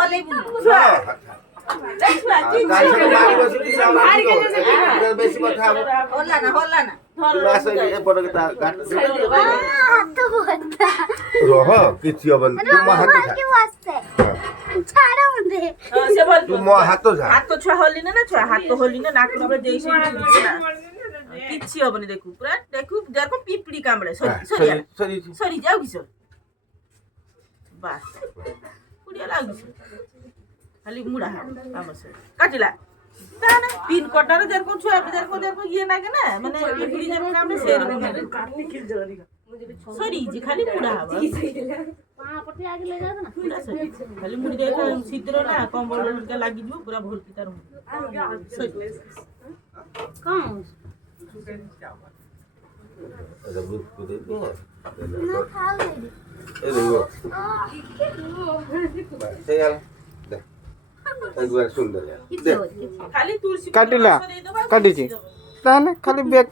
হলেই বুঝো বেশি কথা হল্লা না রহ কিছু হবে না তোমার হাত হাত তো ছুয়া হলি না ছুয়া হাত তো হলি না নাক উপরে যেই সেই না কিচ্ছু হবে না দেখু পুরা দেখু দেখো পিপড়ি কামড়ে সরি যাও কিশোর বাস পুড়িয়া লাগিস খালি মুড়া হবে আমার সে কাটিলা না না পিন কটারে যেরকম ছুয়া যেরকম ইয়ে লাগে না মানে পিপড়ি যেরকম কামড়ে সেরকম সরি যে খালি মুড়া হবে খালি মুড়ি দিয়ে শীতল না কম্বল লাগি যাব পুরা ভর্তি তার সুন্দর খালি তুলসী কাটিলা কাটিছি তাহলে খালি বেকার